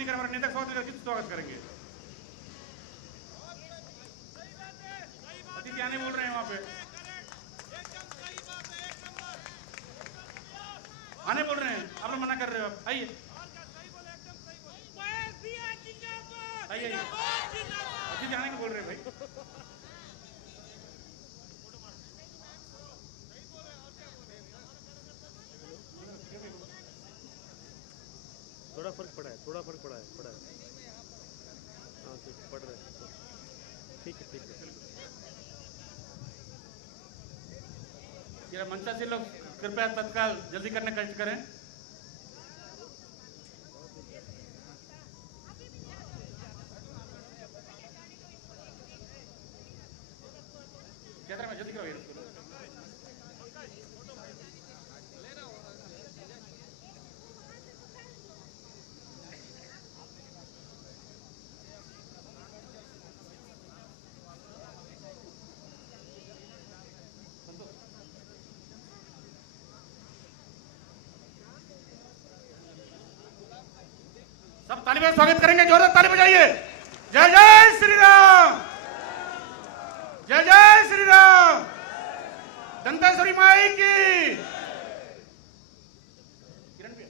नहीं करें, हमारे नेता का स्वागत किस स्वागत करेंगे? अतिथि आने बोल रहे हैं, वहां पे आने बोल रहे हैं, आप लोग मना कर रहे हो। आइए आइए आइए, अतिथि आने को बोल रहे हैं भाई। थोड़ा फर्क पड़ा है, थोड़ा फर्क पड़ा है हाँ ठीक पड़ रहा है, ठीक है जरा मंचा से लोग कृपया तत्काल जल्दी करने का कोशिश करें। क्या जल्दी करो। सब ताली में स्वागत करेंगे, जोरदार ताली बजाइए। जय जय श्री राम, जय जय श्री राम, दंतेश्वरी माई की। किरण भैया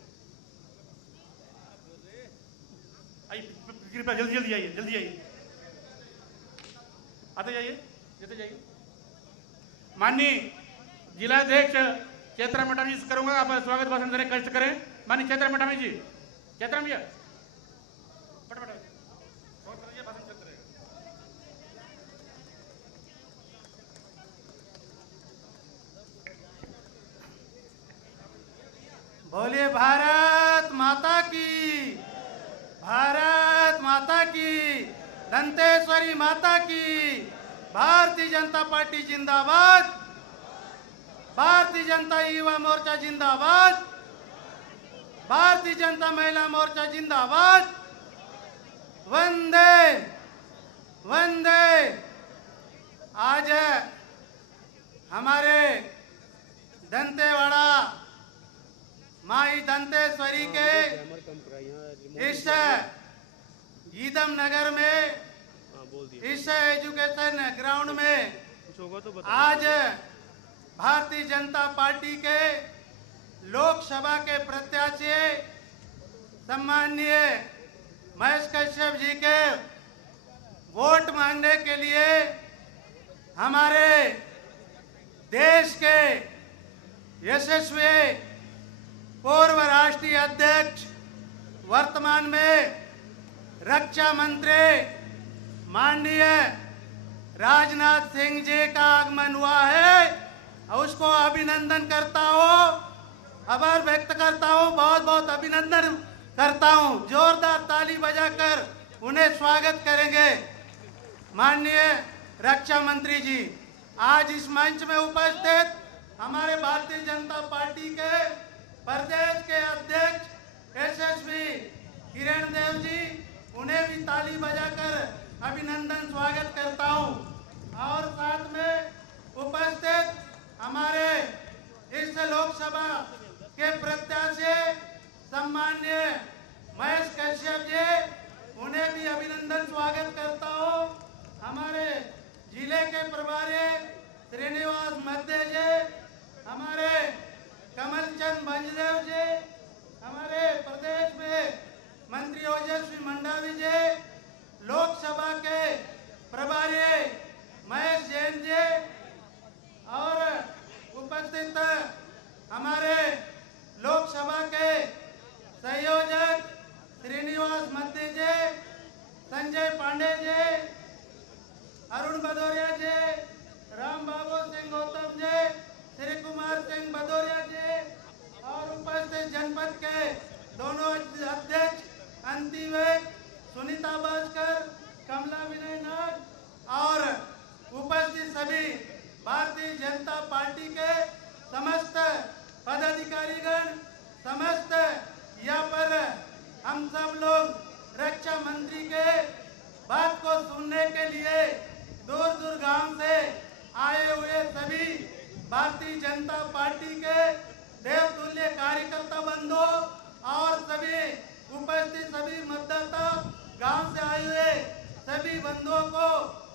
आइए, कृपया जल्दी जल्दी आइए, जल्दी आइए, आते जाइए, जाते जाइए। माननीय जिलाध्यक्ष चैत्रा मटामी जी से करूंगा, आप स्वागत भाषण देने का कष्ट करें। माननीय चैत्रा मटामी जी, चैत्रा भैया बोलिए भारत माता की, भारत माता की, दंतेश्वरी माता की। भारतीय जनता पार्टी जिंदाबाद, भारतीय जनता युवा मोर्चा जिंदाबाद, भारतीय जनता महिला मोर्चा जिंदाबाद। वंदे वंदे। आज हमारे दंतेवाड़ा माई दंतेश्वरी के इस ईदम नगर में, इस एजुकेशन ग्राउंड में आज भारतीय जनता पार्टी के लोकसभा के प्रत्याशी सम्माननीय महेश कश्यप जी के वोट मांगने के लिए हमारे देश के यशस्वी पूर्व राष्ट्रीय अध्यक्ष, वर्तमान में रक्षा मंत्री माननीय राजनाथ सिंह जी का आगमन हुआ है। उसको अभिनंदन करता हूँ, आभार व्यक्त करता हूँ, बहुत बहुत अभिनंदन करता हूँ। जोरदार ताली बजाकर उन्हें स्वागत करेंगे। माननीय रक्षा मंत्री जी, आज इस मंच में उपस्थित हमारे भारतीय जनता पार्टी के प्रदेश के अध्यक्ष यशस्वी किरण देव जी, उन्हें भी ताली बजाकर अभिनंदन स्वागत करता हूं। और साथ में उपस्थित हमारे इस लोकसभा के प्रत्याशी सम्माननीय महेश कश्यप जी, उन्हें भी अभिनंदन स्वागत करता हूं। हमारे जिले के प्रभारी श्रीनिवास मध्य जी, हमारे कमलचंद बंजदेव जी, हमारे प्रदेश में मंत्री ओजस्वी मंडावी जी, लोकसभा के प्रभारी महेश जैन जी, और उपस्थित हमारे लोकसभा के संयोजक श्रीनिवास मध्य जी, संजय पांडे जी, अरुण भदौरिया जी, राम बाबू सिंह गौतम जी, श्री कुमार सिंह भदौरिया जी, और उपस्थित जनपद के दोनों अध्यक्ष अंतिवेक सुनीता भास्कर, कमला विनय नाग, और उपस्थित सभी भारतीय जनता पार्टी के समस्त पदाधिकारीगण, समस्त यहाँ पर हम सब लोग रक्षा मंत्री के बात को सुनने के लिए दूर दूर गांव से आए हुए सभी भारतीय जनता पार्टी के देवतुल्य कार्यकर्ता बंधु और सभी उपस्थित सभी मतदाता गांव से आए हुए सभी बंधुओं को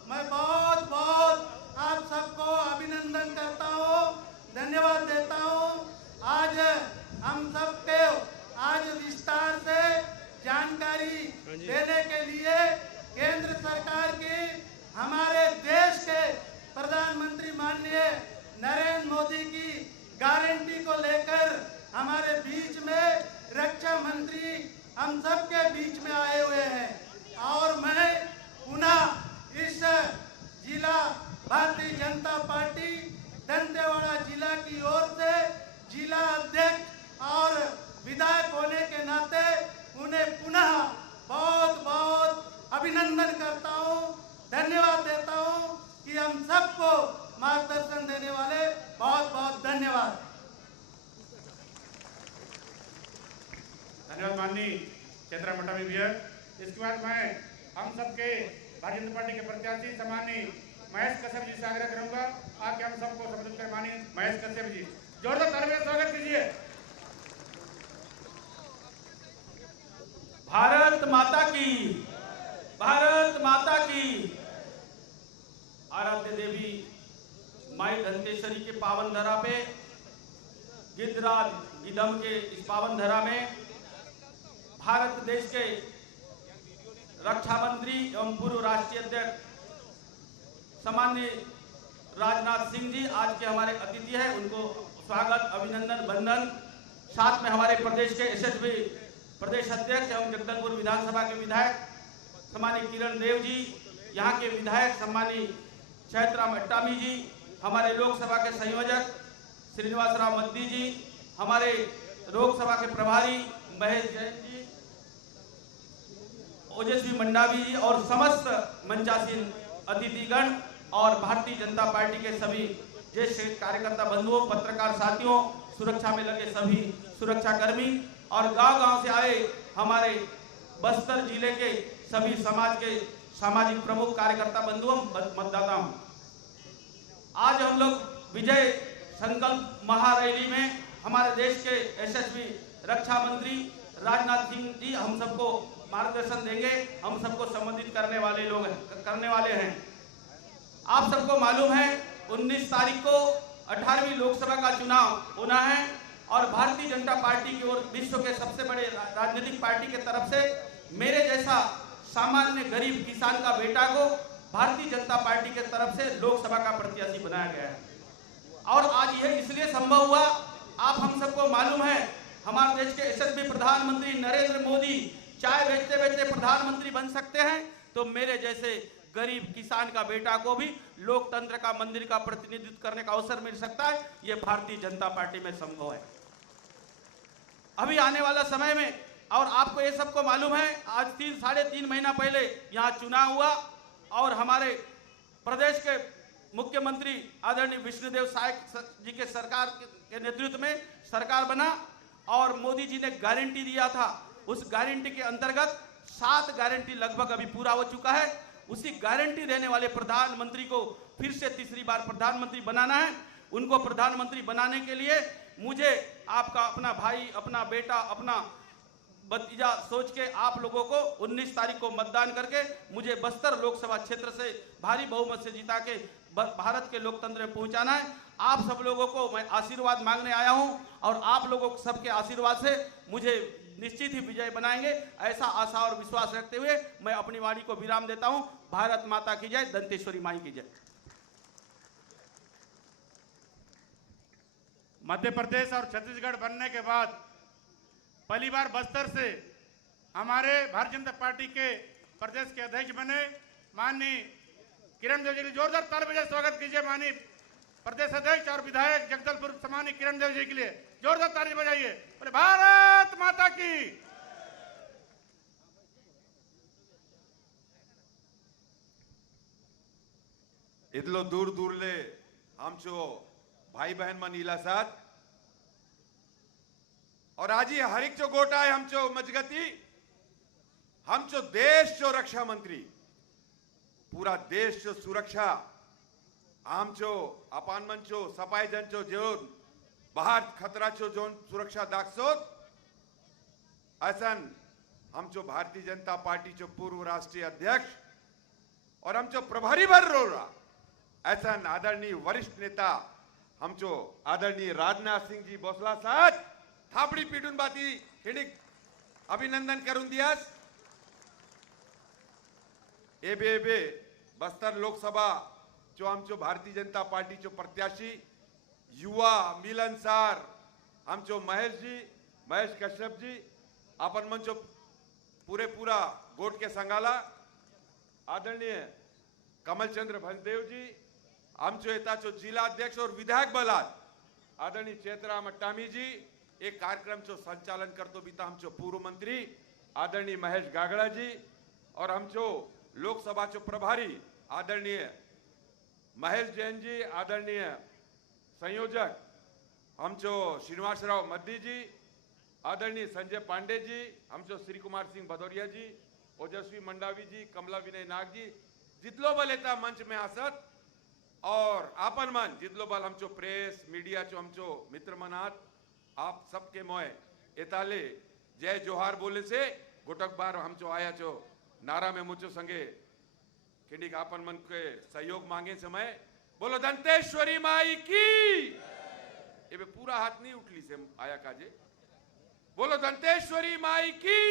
मैं बहुत बहुत आप सबको अभिनंदन करता हूँ, धन्यवाद देता हूँ। आज हम सबके आज विस्तार से जानकारी देने के लिए केंद्र सरकार की हमारे देश के प्रधानमंत्री माननीय नरेंद्र मोदी की गारंटी को लेकर हमारे बीच में रक्षा मंत्री हम सबके बीच में आए हुए हैं और मैं पुनः इस जिला भारतीय जनता पार्टी दंतेवाड़ा जिला की ओर से जिला अध्यक्ष और विधायक होने के नाते उन्हें पुनः बहुत बहुत अभिनंदन करता हूं, धन्यवाद देता हूं कि हम सबको मार्गदर्शन देने वाले बहुत बहुत धन्यवाद। धन्यवाद माननीय चंद्रा मटावी भैया। इसके बाद मैं हम सबके भारतीय जनता पार्टी के प्रत्याशी सम्मानीय महेश कश्यप जी से आग्रह करूंगा आके हम सबको संबोधित कर। माननीय महेश कश्यप जी जोरदार तालियों से स्वागत कीजिए। भारत माता की, भारत माता की। आराध्य देवी माई दंतेश्वरी के पावन धरा पे गिद्धराज गिदम के इस पावन धरा में भारत देश के रक्षा मंत्री एवं पूर्व राष्ट्रीय अध्यक्ष सामान्य राजनाथ सिंह जी आज के हमारे अतिथि हैं, उनको स्वागत अभिनंदन वंदन। साथ में हमारे प्रदेश के एसएसबी प्रदेश अध्यक्ष एवं जगदलपुर विधानसभा के विधायक सम्मानित किरण देव जी, यहाँ के विधायक सम्मानित चैतराम अट्टामी जी, हमारे लोकसभा के संयोजक श्रीनिवास राव मद्दी जी, हमारे लोकसभा के प्रभारी महेश जैन जी, ओजस्वी मंडावी जी और समस्त मंचासीन अतिथिगण और भारतीय जनता पार्टी के सभी ज्येष्ठ कार्यकर्ता बंधुओं, पत्रकार साथियों, सुरक्षा में लगे सभी सुरक्षा कर्मी और गांव-गांव से आए हमारे बस्तर जिले के सभी समाज के सामाजिक प्रमुख कार्यकर्ता बंधुओं, मतदाताओं, आज हम लोग विजय संकल्प महारैली में हमारे देश के यशस्वी रक्षा मंत्री राजनाथ सिंह जी हम सबको मार्गदर्शन देंगे, हम सबको संबोधित करने वाले हैं। आप सबको मालूम है 19 तारीख को 18वीं लोकसभा का चुनाव होना है और भारतीय जनता पार्टी की ओर विश्व के सबसे बड़े राजनीतिक पार्टी के तरफ से मेरे जैसा सामान्य गरीब किसान का बेटा को भारतीय जनता पार्टी के तरफ से लोकसभा का प्रत्याशी बनाया गया है। और आज यह इसलिए संभव हुआ, आप हम सबको मालूम है हमारे देश के यशस्वी प्रधानमंत्री नरेंद्र मोदी चाय बेचते बेचते प्रधानमंत्री बन सकते हैं, तो मेरे जैसे गरीब किसान का बेटा को भी लोकतंत्र का मंदिर का प्रतिनिधित्व करने का अवसर मिल सकता है। यह भारतीय जनता पार्टी में संभव है। अभी आने वाला समय में, और आपको ये सबको मालूम है, आज 3-3.5 महीना पहले यहाँ चुनाव हुआ और हमारे प्रदेश के मुख्यमंत्री आदरणीय विष्णुदेव साय जी के सरकार के नेतृत्व में सरकार बना और मोदी जी ने गारंटी दिया था। उस गारंटी के अंतर्गत 7 गारंटी लगभग अभी पूरा हो चुका है। उसी गारंटी देने वाले प्रधानमंत्री को फिर से तीसरी बार प्रधानमंत्री बनाना है। उनको प्रधानमंत्री बनाने के लिए मुझे आपका अपना भाई, अपना बेटा, अपना भतीजा सोच के आप लोगों को 19 तारीख को मतदान करके मुझे बस्तर लोकसभा क्षेत्र से भारी बहुमत से जिता के भारत के लोकतंत्र में पहुंचाना है। आप सब लोगों को मैं आशीर्वाद मांगने आया हूं और आप लोगों को सबके आशीर्वाद से मुझे निश्चित ही विजय बनाएंगे, ऐसा आशा और विश्वास रखते हुए मैं अपनी वाणी को विराम देता हूं। भारत माता की जय, दंतेश्वरी माई की जय। मध्य प्रदेश और छत्तीसगढ़ बनने के बाद पहली बार बस्तर से हमारे भारतीय जनता पार्टी के प्रदेश के अध्यक्ष बने माननीय किरण देव जी की जोरदार ताली बजाकर स्वागत कीजिए। माननीय प्रदेश अध्यक्ष और विधायक जगदलपुर सम्मानीय किरण देव जी के लिए जोरदार ताली बजाइए। बोले भारत माता की। इतलो दूर दूरले आमचो भाई बहन मन इला साथ और आज ही हरिक चो गोटा है हमचो मजगती, हमचो देश चो रक्षा मंत्री, पूरा देश चो सुरक्षा आमचो अपान मंचो सफाई जनचो जो बाहर खतरा चो जो सुरक्षा दाखसोत असन आमचो भारतीय जनता पार्टीचो पूर्व राष्ट्रीय अध्यक्ष और आमचो प्रभारी भर रोला ऐसा आदरणीय वरिष्ठ नेता आमचो आदरणीय राजनाथ सिंह जी भोसला साहेब थापड़ी पीटून बाती खिणिक अभिनंदन करून दियास। एबे बस्तर लोकसभा जो आमचो भारतीय जनता पार्टीचो प्रत्याशी युवा मिलनसार आमचो महेश कश्यप जी आपण मंचो पूरा गोट के संगाला आदरणीय कमलचंद्र भंजदेव जी आमचो येताचो जिला अध्यक्ष और विधायक बलात आदरणीय चेतराम अट्टामी जी एक कार्यक्रम चो संचालन करतो बीता आमचो पूर्व मंत्री आदरणीय महेश गागड़ा जी और आमचो लोकसभा चो प्रभारी आदरणीय महेश जैन जी आदरणीय संयोजक आमचो श्रीनिवासराव मद्दी जी आदरणीय संजय पांडे जी आमचो श्री कुमार सिंह भदौरिया जी ओजस्वी मंडावी जी कमला विनय नाग जी जितलो बल येता मंच में आसत और आपन मन जितलो बल हमचो प्रेस मीडिया चो हमचो मित्र मनात आप सबके मोय एताले जय जोहार बोले से गोटक बार हमचो आया चो नारा में मुझो संगे किंडी आपन मन के सहयोग मांगे समय बोलो दंतेश्वरी माई की ये पूरा हाथ नहीं उठली से आया काजे बोलो दंतेश्वरी माई की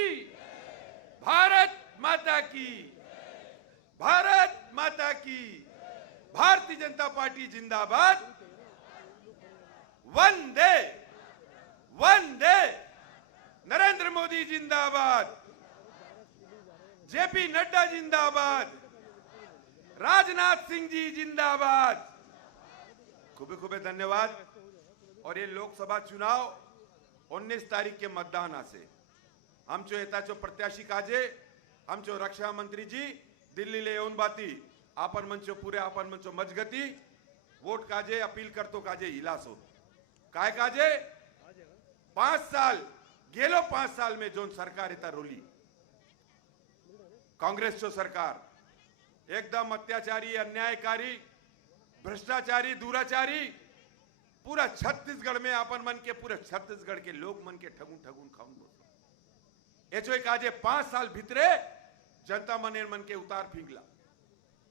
भारत माता की भारत माता की भारतीय जनता पार्टी जिंदाबाद वंदे वंदे नरेंद्र मोदी जिंदाबाद जेपी नड्डा जिंदाबाद राजनाथ सिंह जी जिंदाबाद खूबे खूबे धन्यवाद। और ये लोकसभा चुनाव 19 तारीख के मतदान आसे हमचो येताचो प्रत्याशी काजे हमचो रक्षा मंत्री जी दिल्ली ले येऊन बाती आपण मंचो पूरे आपण मंचो मजगती वोट काजे अपील करतो काजे इलासो काय काजे 5 साल गेलो 5 साल में जोन सरकार येता रोली कांग्रेस चो सरकार एकदम अत्याचारी अन्यायकारी भ्रष्टाचारी दुराचारी पूरा छत्तीसगढ़ में अपन मन के पूरे छत्तीसगढ़ के लोग मन के ठगुन खाऊं ए जो एक आजे 5 साल भितरे जनता मन के उतार फिंगला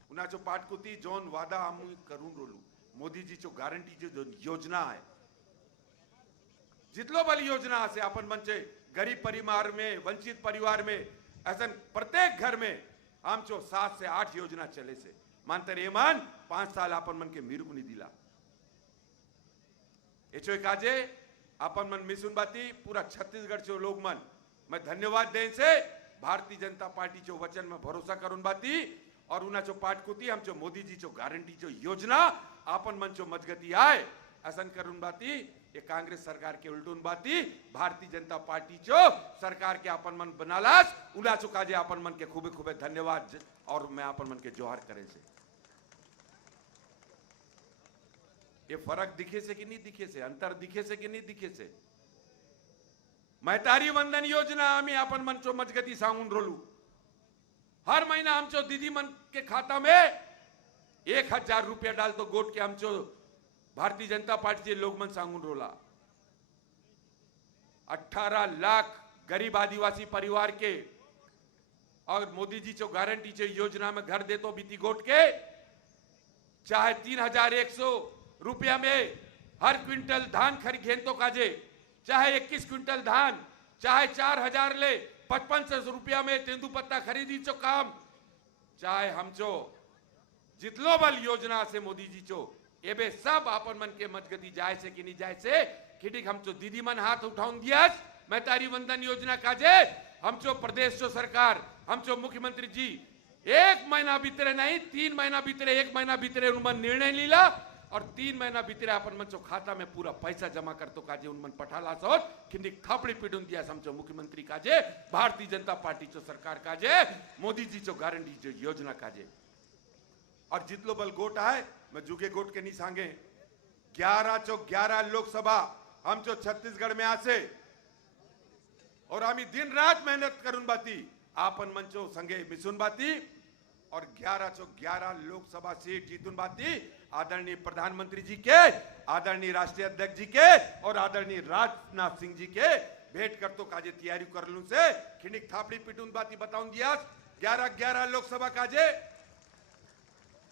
उना जो पाटकुती जोन वादा हम करून रोलू मोदी जी जो गारंटी जो योजना है जितलो बल योजना से अपन मन से गरीब परिवार में वंचित परिवार में ऐसा प्रत्येक घर में हम जो 7 से 8 योजना चले से मानते रेमान 5 साल अपन मन के मीरू नहीं दिला एचो काजे अपन मन मिसुन बाती पूरा छत्तीसगढ़ चो लोग मन मैं धन्यवाद दे से भारतीय जनता पार्टी चो वचन में भरोसा करून बाती और उना चो पाटकुती हम चो मोदी जी चो गारंटी चो योजना अपन मन चो मजगती आए असन करून बाती ये कांग्रेस सरकार के उल्टून बाती भारतीय जनता पार्टी चो सरकार के अपन मन बनालास उना चो काजे अपन मन के खूबे खूबे धन्यवाद और मैं अपन मन के जोहार करे से ये फर्क दिखे से कि नहीं दिखे से अंतर दिखे से कि नहीं दिखे से महतारी वंदन योजना आम्ही अपन मनचो मजगती सांगून रोलू हर महीना हमचो दीदी मन के खाता में 1000 रुपया डालतो गोट के हमचो भारतीय जनता पार्टी के लोग मन सांगून रोला 18 लाख गरीब आदिवासी परिवार के और मोदी जी चो गारंटी चो योजना में घर देतो बीती गोट के चाहे 3100 रुपया में हर क्विंटल धान खरीद तो काजे चाहे 21 क्विंटल धान चाहे 4000 ले 5500 रुपया में तेंदुपत्ता खरीदी चो काम चाहे हमचो जितलो बल योजना से मोदी जी चो एबे सब अपन मन के मजगती जाए से कि नहीं जाए से खिटिक हमचो दीदी मन हाथ उठाऊं दियास मैं तारी वंदन योजना काजे हमचो प्रदेश चो सरकार हमचो मुख्यमंत्री जी 1 महीना भीतरे नहीं 3 महीना भीतरे 1 महीना भीतरे उनमन निर्णय लीला और 3 महीना भीतरे अपन मन चो खाता में पूरा पैसा जमा करतो काजे उनमन पठाला सो खिंडी थापड़ी पिटून दिया समझो मुख्यमंत्री काजे भारतीय जनता पार्टी चो सरकार काजे मोदी जी चो गारंटी जो योजना काजे और जितलो बल गोट आए मैं जुगे गोट के नहीं सांगे 11 लोकसभा हम जो छत्तीसगढ़ में आसे और हम दिन रात मेहनत करून बाती आपन मंचो संगे मिसुन बाती और 11 लोकसभा सीट जीतून बाती आदरणीय प्रधानमंत्री जी के आदरणीय राष्ट्रीय अध्यक्ष जी के और आदरणीय राजनाथ सिंह जी के भेट करतो काजे तैयारी कर लूं से खिंडिक थापड़ी पिटून बाती बताऊं दिया 11 लोकसभा काजे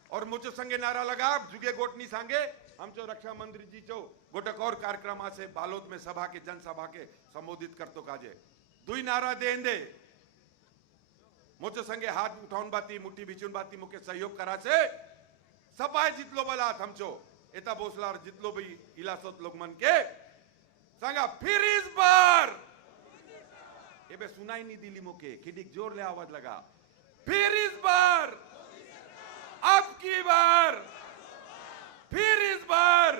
और मुझे संगे नारा लगा जुगे गोटनी सांगे हम जो रक्षा मंत्री जी जो गोटक और कार्यक्रम से बालोद में सभा के जनसभा के संबोधित करतो काजे दुई नारा देंदे मुझे संगे हाथ उठाउन बाती मुट्ठी बिचून बाती मुके सहयोग करा से सपाय जितलो बलात हमचो एता बोसलार जितलो भी इलासोत लोग मन के सांगा फिर इस बार ये बे सुनाई नहीं दिली मुके खिडिक जोर ले आवाज लगा फिर इस बार अब की बार फिर इस बार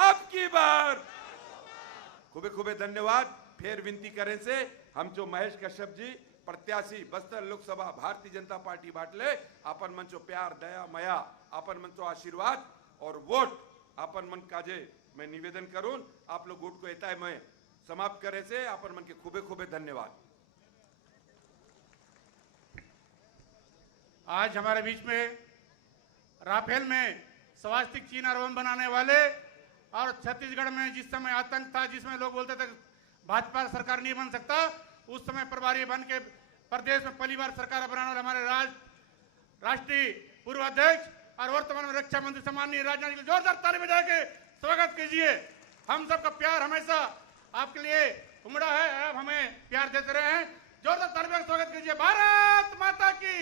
अब की बार खूबे खूबे धन्यवाद फिर विनती करें से हम जो महेश कश्यप जी प्रत्याशी बस्तर लोकसभा भारतीय जनता पार्टी बाटले अपन मन चो प्यार दया मया अपन मन चो आशीर्वाद और वोट अपन मन काजे मैं निवेदन करूं आप लोग वोट को एता है मैं समाप्त करे से अपन मन के खूबे खूबे धन्यवाद। आज हमारे बीच में राफेल में स्वास्तिक चिन्ह और बम बनाने वाले और छत्तीसगढ़ में जिस समय आतंक था जिसमें लोग बोलते थे भाजपा सरकार नहीं बन सकता उस समय प्रभारी बन के प्रदेश में पहली बार सरकार बनाने वाले हमारे राष्ट्रीय पूर्व अध्यक्ष और वर्तमान में रक्षा मंत्री सम्माननीय राजनाथ जी जोरदार ताली बजा के स्वागत कीजिए। हम सबका प्यार हमेशा आपके लिए उमड़ा है, आप हमें प्यार देते रहे हैं। जोरदार ताली बजा के स्वागत कीजिए। भारत माता की।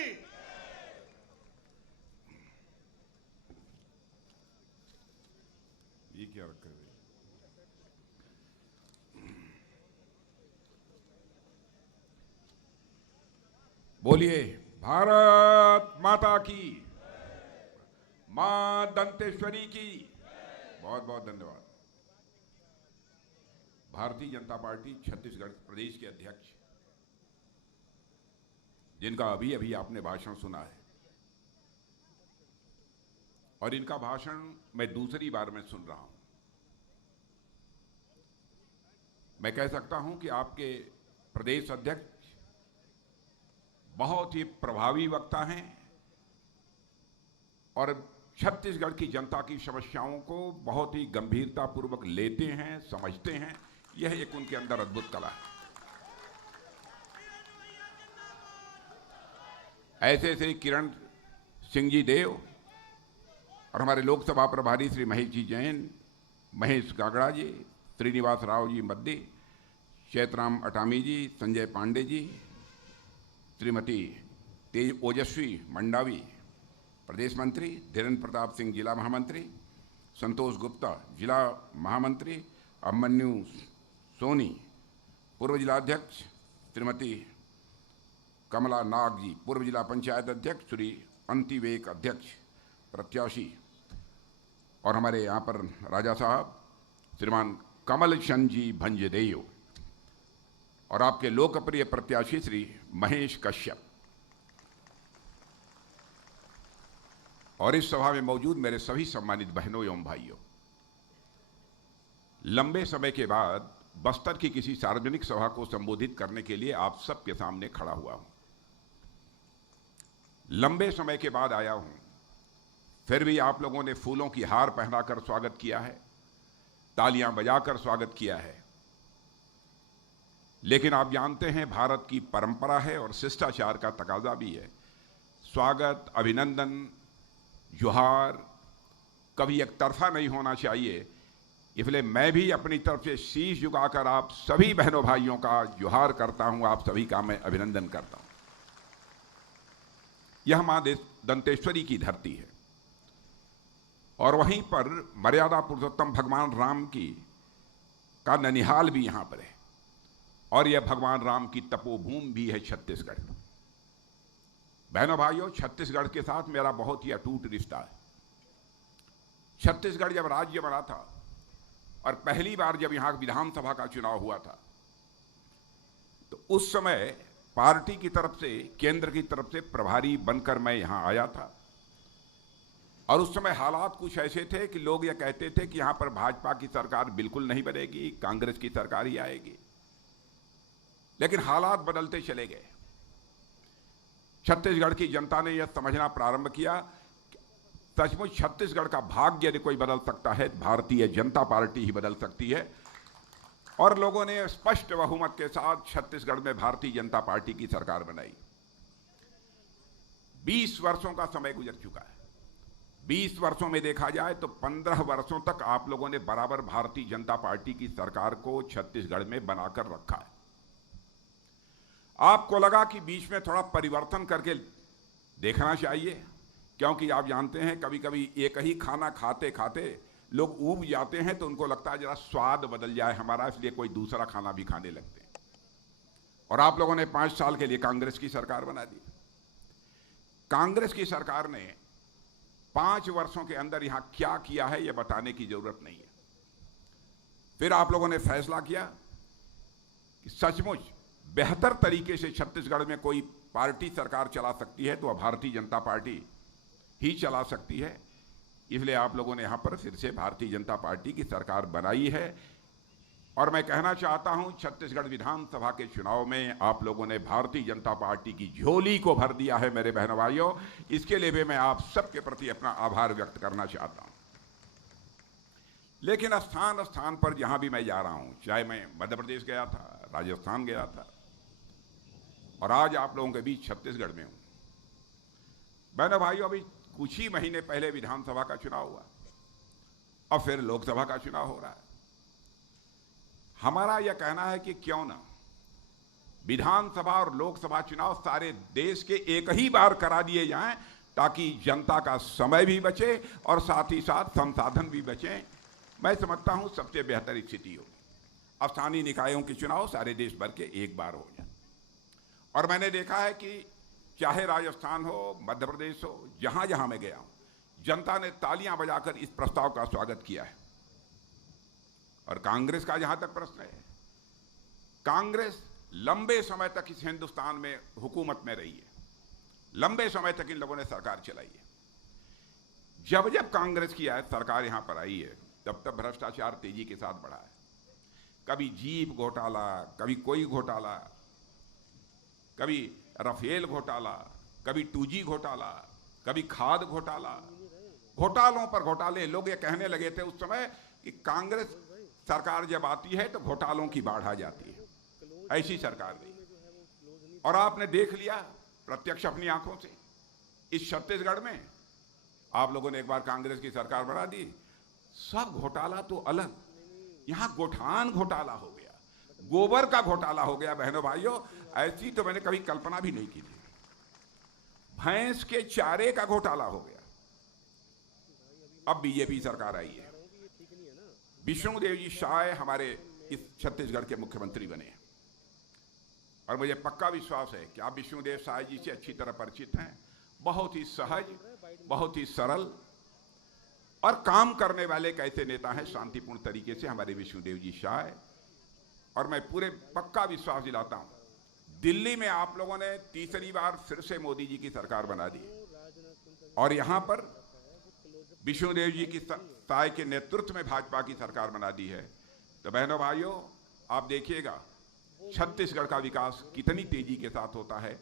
ये क्या रखा है? बोलिए भारत माता की, मां दंतेश्वरी की। बहुत बहुत धन्यवाद। भारतीय जनता पार्टी छत्तीसगढ़ प्रदेश के अध्यक्ष जिनका अभी अभी आपने भाषण सुना है और इनका भाषण मैं दूसरी बार में सुन रहा हूं। मैं कह सकता हूं कि आपके प्रदेश अध्यक्ष बहुत ही प्रभावी वक्ता हैं और छत्तीसगढ़ की जनता की समस्याओं को बहुत ही गंभीरतापूर्वक लेते हैं, समझते हैं। यह एक उनके अंदर अद्भुत कला है। ऐसे श्री किरण सिंह जी देव और हमारे लोकसभा प्रभारी श्री महेश जी जैन, महेश गागड़ा जी, श्रीनिवास राव जी मद्दी, चैतराम अटामी जी, संजय पांडे जी, श्रीमती तेज ओजस्वी मंडावी प्रदेश मंत्री, धीरेन्द्र प्रताप सिंह जिला महामंत्री, संतोष गुप्ता जिला महामंत्री, अभिमन्यु सोनी पूर्व जिलाध्यक्ष, श्रीमती कमला नाग जी पूर्व जिला पंचायत अध्यक्ष, श्री अंतिवेक अध्यक्ष प्रत्याशी और हमारे यहाँ पर राजा साहब श्रीमान कमल चंद जी भंजदेव और आपके लोकप्रिय प्रत्याशी श्री महेश कश्यप और इस सभा में मौजूद मेरे सभी सम्मानित बहनों एवं भाइयों। लंबे समय के बाद बस्तर की किसी सार्वजनिक सभा को संबोधित करने के लिए आप सबके सामने खड़ा हुआ हूं। लंबे समय के बाद आया हूं, फिर भी आप लोगों ने फूलों की हार पहनाकर स्वागत किया है, तालियां बजाकर स्वागत किया है। लेकिन आप जानते हैं भारत की परंपरा है और शिष्टाचार का तकाजा भी है। स्वागत, अभिनंदन, जोहार कभी एक तरफा नहीं होना चाहिए। इसलिए मैं भी अपनी तरफ से शीश झुकाकर आप सभी बहनों भाइयों का जोहार करता हूं, आप सभी का मैं अभिनंदन करता हूं। यह मां दंतेश्वरी की धरती है और वहीं पर मर्यादा पुरुषोत्तम भगवान राम की का ननिहाल भी यहां पर है और यह भगवान राम की तपोभूमि भी है छत्तीसगढ़। बहनों भाइयों, छत्तीसगढ़ के साथ मेरा बहुत ही अटूट रिश्ता है। छत्तीसगढ़ जब राज्य बना था और पहली बार जब यहां विधानसभा का चुनाव हुआ था तो उस समय पार्टी की तरफ से, केंद्र की तरफ से प्रभारी बनकर मैं यहां आया था और उस समय हालात कुछ ऐसे थे कि लोग ये कहते थे कि यहां पर भाजपा की सरकार बिल्कुल नहीं बनेगी, कांग्रेस की सरकार ही आएगी। लेकिन हालात बदलते चले गए। छत्तीसगढ़ की जनता ने यह समझना प्रारंभ किया सचमुच छत्तीसगढ़ का भाग्य यदि कोई बदल सकता है भारतीय जनता पार्टी ही बदल सकती है। और लोगों ने स्पष्ट बहुमत के साथ छत्तीसगढ़ में भारतीय जनता पार्टी की सरकार बनाई। 20 वर्षों का समय गुजर चुका है। 20 वर्षों में देखा जाए तो 15 वर्षों तक आप लोगों ने बराबर भारतीय जनता पार्टी की सरकार को छत्तीसगढ़ में बनाकर रखा है। आपको लगा कि बीच में थोड़ा परिवर्तन करके देखना चाहिए, क्योंकि आप जानते हैं कभी कभी एक ही खाना खाते खाते लोग ऊब जाते हैं, तो उनको लगता है जरा स्वाद बदल जाए हमारा, इसलिए कोई दूसरा खाना भी खाने लगते हैं। और आप लोगों ने 5 साल के लिए कांग्रेस की सरकार बना दी। कांग्रेस की सरकार ने 5 वर्षों के अंदर यहां क्या किया है यह बताने की जरूरत नहीं है। फिर आप लोगों ने फैसला किया कि सचमुच बेहतर तरीके से छत्तीसगढ़ में कोई पार्टी सरकार चला सकती है तो वह भारतीय जनता पार्टी ही चला सकती है। इसलिए आप लोगों ने यहां पर फिर से भारतीय जनता पार्टी की सरकार बनाई है। और मैं कहना चाहता हूं, छत्तीसगढ़ विधानसभा के चुनाव में आप लोगों ने भारतीय जनता पार्टी की झोली को भर दिया है मेरे बहनों भाइयों। इसके लिए भी मैं आप सबके प्रति अपना आभार व्यक्त करना चाहता हूं। लेकिन स्थान स्थान पर जहां भी मैं जा रहा हूं, चाहे मैं मध्य प्रदेश गया था, राजस्थान गया था, और आज आप लोगों के बीच छत्तीसगढ़ में हूं। बहनों भाइयों, अभी कुछ ही महीने पहले विधानसभा का चुनाव हुआ और फिर लोकसभा का चुनाव हो रहा है। हमारा यह कहना है कि क्यों ना विधानसभा और लोकसभा चुनाव सारे देश के एक ही बार करा दिए जाएं, ताकि जनता का समय भी बचे और साथ ही साथ संसाधन भी बचे। मैं समझता हूं सबसे बेहतर स्थिति हो स्थानीय निकायों के चुनाव सारे देश भर के एक बार हो जाए। और मैंने देखा है कि चाहे राजस्थान हो, मध्य प्रदेश हो, जहां जहां मैं गया हूं, जनता ने तालियां बजाकर इस प्रस्ताव का स्वागत किया है। और कांग्रेस का जहां तक प्रश्न है, कांग्रेस लंबे समय तक इस हिंदुस्तान में हुकूमत में रही है, लंबे समय तक इन लोगों ने सरकार चलाई है। जब जब कांग्रेस की सरकार यहां पर आई है, तब तब भ्रष्टाचार तेजी के साथ बढ़ा है। कभी जीप घोटाला, कभी कोई घोटाला, कभी राफेल घोटाला, कभी 2G घोटाला, कभी खाद घोटाला, घोटालों पर घोटाले। लोग ये कहने लगे थे उस समय कि कांग्रेस सरकार जब आती है तो घोटालों की बाढ़ आ जाती है। ऐसी सरकार नहीं। और आपने देख लिया प्रत्यक्ष अपनी आंखों से, इस छत्तीसगढ़ में आप लोगों ने एक बार कांग्रेस की सरकार बना दी, सब घोटाला तो अलग, यहां गोठान घोटाला हो गया, गोबर का घोटाला हो गया। बहनों भाइयों, ऐसी तो मैंने कभी कल्पना भी नहीं की थी। भैंस के चारे का घोटाला हो गया। अब बीजेपी सरकार आई है, विष्णुदेव जी साय हमारे इस छत्तीसगढ़ के मुख्यमंत्री बने हैं। और मुझे पक्का विश्वास है कि आप विष्णुदेव साय जी से अच्छी तरह परिचित हैं। बहुत ही सहज, बहुत ही सरल और काम करने वाले एक ऐसे नेता हैं शांतिपूर्ण तरीके से हमारे विष्णुदेव जी साय। और मैं पूरे पक्का विश्वास दिलाता हूं, दिल्ली में आप लोगों ने तीसरी बार फिर से मोदी जी की सरकार बना दी और यहां पर विष्णुदेव जी की साय के नेतृत्व में भाजपा की सरकार बना दी है। तो बहनों भाइयों, आप देखिएगा छत्तीसगढ़ का विकास कितनी तेजी के साथ होता है।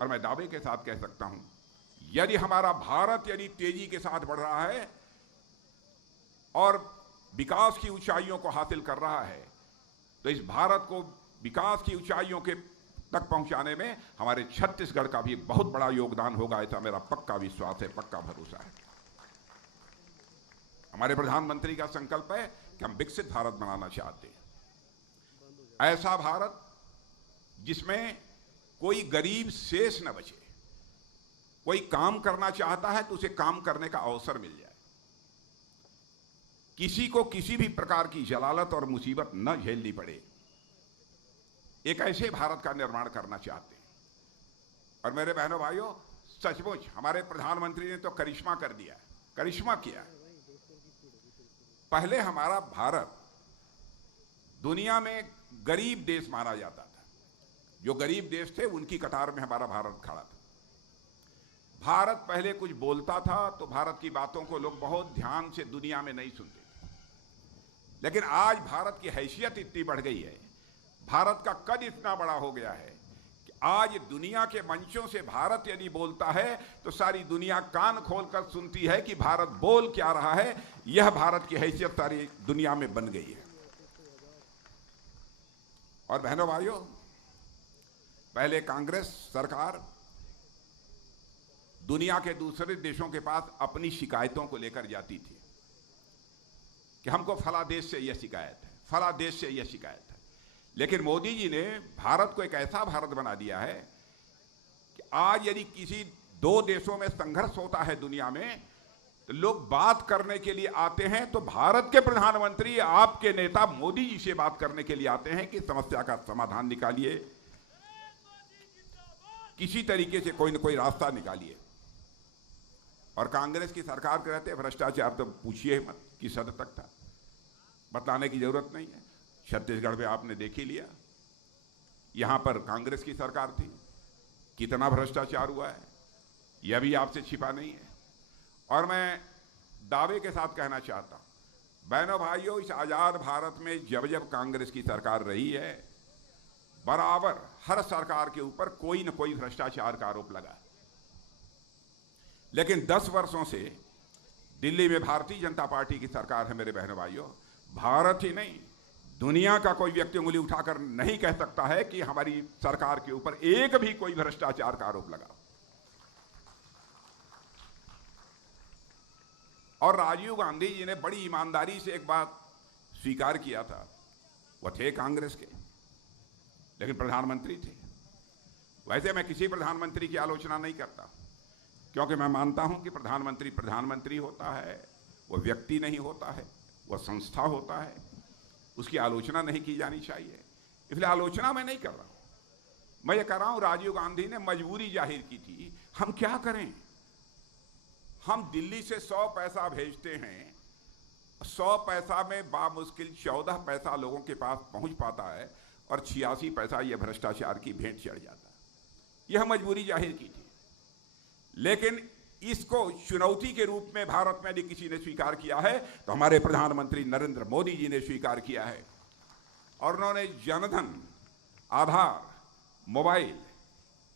और मैं दावे के साथ कह सकता हूं, यदि हमारा भारत यदि तेजी के साथ बढ़ रहा है और विकास की ऊंचाइयों को हासिल कर रहा है, तो इस भारत को विकास की ऊंचाइयों के तक पहुंचाने में हमारे छत्तीसगढ़ का भी बहुत बड़ा योगदान होगा। ऐसा मेरा पक्का विश्वास है, पक्का भरोसा है। हमारे प्रधानमंत्री का संकल्प है कि हम विकसित भारत बनाना चाहते हैं, ऐसा भारत जिसमें कोई गरीब शेष न बचे। कोई काम करना चाहता है तो उसे काम करने का अवसर मिल जाए, किसी को किसी भी प्रकार की जलालत और मुसीबत न झेलनी पड़े। एक ऐसे भारत का निर्माण करना चाहते हैं। और मेरे बहनों भाइयों, सचमुच हमारे प्रधानमंत्री ने तो करिश्मा कर दिया, करिश्मा किया। पहले हमारा भारत दुनिया में गरीब देश माना जाता था, जो गरीब देश थे उनकी कतार में हमारा भारत खड़ा था। भारत पहले कुछ बोलता था तो भारत की बातों को लोग बहुत ध्यान से दुनिया में नहीं सुनते, लेकिन आज भारत की हैसियत इतनी बढ़ गई है, भारत का कद इतना बड़ा हो गया है कि आज दुनिया के मंचों से भारत यदि बोलता है तो सारी दुनिया कान खोलकर सुनती है कि भारत बोल क्या रहा है। यह भारत की हैसियत सारी दुनिया में बन गई है। और बहनों भाइयों, पहले कांग्रेस सरकार दुनिया के दूसरे देशों के पास अपनी शिकायतों को लेकर जाती थी कि हमको फला देश से यह शिकायत है, फला देश से यह शिकायत है। लेकिन मोदी जी ने भारत को एक ऐसा भारत बना दिया है कि आज यदि किसी दो देशों में संघर्ष होता है दुनिया में, तो लोग बात करने के लिए आते हैं तो भारत के प्रधानमंत्री, आपके नेता मोदी जी से बात करने के लिए आते हैं कि समस्या का समाधान निकालिए, किसी तरीके से कोई न कोई रास्ता निकालिए। और कांग्रेस की सरकार के रहते भ्रष्टाचार तो पूछिए मत किस हद तक था, बताने की जरूरत नहीं है। छत्तीसगढ़ में आपने देख ही लिया, यहां पर कांग्रेस की सरकार थी, कितना भ्रष्टाचार हुआ है यह भी आपसे छिपा नहीं है। और मैं दावे के साथ कहना चाहता हूं, बहनों भाइयों, इस आजाद भारत में जब जब कांग्रेस की सरकार रही है, बराबर हर सरकार के ऊपर कोई न कोई भ्रष्टाचार का आरोप लगा। लेकिन 10 वर्षों से दिल्ली में भारतीय जनता पार्टी की सरकार है। मेरे बहनों भाइयों, भारत ही नहीं, दुनिया का कोई व्यक्ति उंगली उठाकर नहीं कह सकता है कि हमारी सरकार के ऊपर एक भी कोई भ्रष्टाचार का आरोप लगा। और राजीव गांधी जी ने बड़ी ईमानदारी से एक बात स्वीकार किया था, वह थे कांग्रेस के, लेकिन प्रधानमंत्री थे। वैसे मैं किसी प्रधानमंत्री की आलोचना नहीं करता, क्योंकि मैं मानता हूं कि प्रधानमंत्री प्रधानमंत्री होता है, वह व्यक्ति नहीं होता है, वह संस्था होता है, उसकी आलोचना नहीं की जानी चाहिए। इसलिए आलोचना मैं नहीं कर रहा हूं। मैं ये कह रहा हूं, राजीव गांधी ने मजबूरी जाहिर की थी। हम क्या करें, हम दिल्ली से 100 पैसा भेजते हैं, 100 पैसा में बामुश्किल 14 पैसा लोगों के पास पहुंच पाता है और 86 पैसा यह भ्रष्टाचार की भेंट चढ़ जाता है। यह मजबूरी जाहिर की थी। लेकिन इसको चुनौती के रूप में भारत में यदि किसी ने स्वीकार किया है तो हमारे प्रधानमंत्री नरेंद्र मोदी जी ने स्वीकार किया है। और उन्होंने जनधन, आधार, मोबाइल,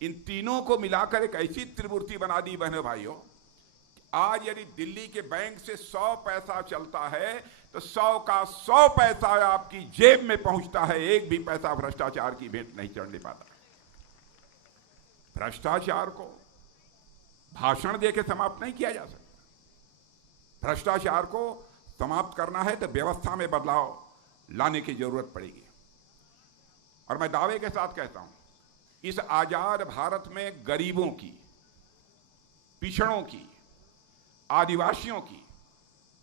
इन तीनों को मिलाकर एक ऐसी त्रिमूर्ति बना दी बहनों भाइयों, आज यदि दिल्ली के बैंक से 100 पैसा चलता है तो 100 का 100 पैसा आपकी जेब में पहुंचता है, एक भी पैसा भ्रष्टाचार की भेंट नहीं चढ़ने पाता। भ्रष्टाचार को भाषण देकर समाप्त नहीं किया जा सकता। भ्रष्टाचार को समाप्त करना है तो व्यवस्था में बदलाव लाने की जरूरत पड़ेगी। और मैं दावे के साथ कहता हूं, इस आजाद भारत में गरीबों की, पिछड़ों की, आदिवासियों की